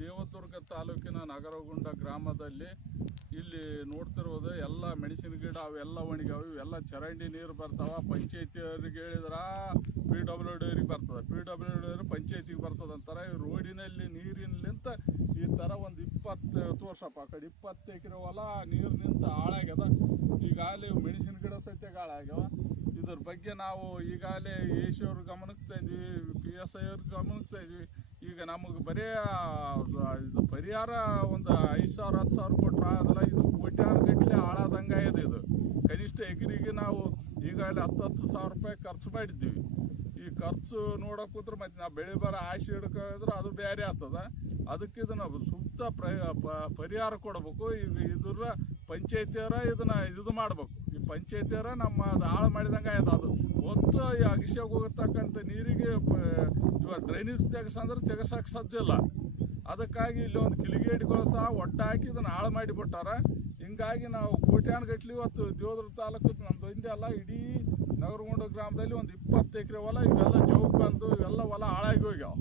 ದೇವದುರ್ಗ ತಾಲೂಕಿನ ನಗರಗುಂಡ ಗ್ರಾಮದಲ್ಲಿ ಇಲ್ಲಿ ನೋಡ್ತಿರೋದು ಎಲ್ಲ ಮೆಣಸಿನ ಗಿಡ ಅವೆಲ್ಲ ಒಣಗ್ಯಾವ. ಇವೆಲ್ಲ ಚರಂಡಿ ನೀರು ಬರ್ತಾವ. ಪಂಚಾಯತಿಯವ್ರಿಗೆ ಹೇಳಿದ್ರ PWD ಬರ್ತದೆ, PWD ಪಂಚಾಯತಿಗೆ ಬರ್ತದೆ ಅಂತಾರೆ. ರೋಡಿನಲ್ಲಿ ನೀರಿನಿಂತ ಈ ಥರ ಒಂದು 20 ವರ್ಷಪ್ಪ ಆ ಕಡೆ 20 ಎಕರೆ ಹೊಲ ನೀರು ನಿಂತ ಹಾಳಾಗ್ಯದ. ಈಗಾಗಲೇ ಮೆಣಸಿನ ಗಿಡ ಸತ್ಯಾಗ ಹಾಳಾಗ್ಯಾವ. ಇದ್ರ ಬಗ್ಗೆ ನಾವು ಈಗಾಗಲೇ AC ಅವ್ರ ಗಮನಕ್ಕೆ ತಂದ್ವಿ, PSI ಅವ್ರ ಗಮನಕ್ಕೆ ತಂದ್ವಿ. ಈಗ ನಮಗೆ ಬರೀ ಇದು ಪರಿಹಾರ ಒಂದು 5,000 10,000 ಕೊಟ್ರೆ ಅದಲ್ಲ, ಇದು ಕೋಟ್ಯಾನುಗಟ್ಟಲೆ ಹಾಳಾದಂಗೆ ಇದೆ. ಇದು ಕನಿಷ್ಠ ಎಕರೆಗೆ ನಾವು ಈಗಾಗಲೇ 10,000 ರೂಪಾಯಿ ಖರ್ಚು ಮಾಡಿದ್ದೀವಿ. ಈ ಖರ್ಚು ನೋಡೋಕೆ ಕೂತ್ರೆ ಮತ್ತೆ ನಾವು ಬೆಳೆ ಬರೋ ಆಸೆ ಹಿಡ್ಕೊಂಡ್ರೆ ಅದು ಬೇರೆ ಆಗ್ತದ. ಅದಕ್ಕೆ ಇದನ್ನ ಸೂಕ್ತ ಪರಿಹಾರ ಕೊಡಬೇಕು. ಈಗ ಇದ್ರ ಪಂಚಾಯತಿಯರ ಇದನ್ನ ಇದು ಮಾಡ್ಬೇಕು. ಈ ಪಂಚಾಯತಿಯರ ನಮ್ಮ ಅದು ಹಾಳು ಮಾಡಿದಂಗೆ ಆಯ್ತು. ಅದು ಹೊತ್ತು ಈ ಅಗಿಸ್ಯಾಗ ಹೋಗಿರ್ತಕ್ಕಂಥ ನೀರಿಗೆ ಇವಾಗ ಡ್ರೈನೇಜ್ ತೆಗಸಂದ್ರೆ ತೆಗಸಕ್ಕೆ ಸಜ್ಜಿಲ್ಲ. ಅದಕ್ಕಾಗಿ ಇಲ್ಲಿ ಒಂದು ಕಿಲಿಗೇಡಿಗಳು ಸಹ ಒಟ್ಟಾಕಿ ಇದನ್ನು ಹಾಳು ಮಾಡಿಬಿಟ್ಟಾರ. ಹಿಂಗಾಗಿ ನಾವು ಕೋಟ್ಯಾನುಗಟ್ಟಲೆ ಇವತ್ತು ದೇವದುರ್ಗ ತಾಲೂಕು ನಮ್ದು ಹಿಂದೆ ಅಲ್ಲ, ಇಡೀ ನಗರಗುಂಡ ಗ್ರಾಮದಲ್ಲಿ ಒಂದು 20 ಎಕರೆ ಹೊಲ ಇವೆಲ್ಲ ಜೋಗ್ ಬಂದು ಇವೆಲ್ಲ ಹೊಲ ಹಾಳಾಗಿ ಹೋಗ್ಯಾವ.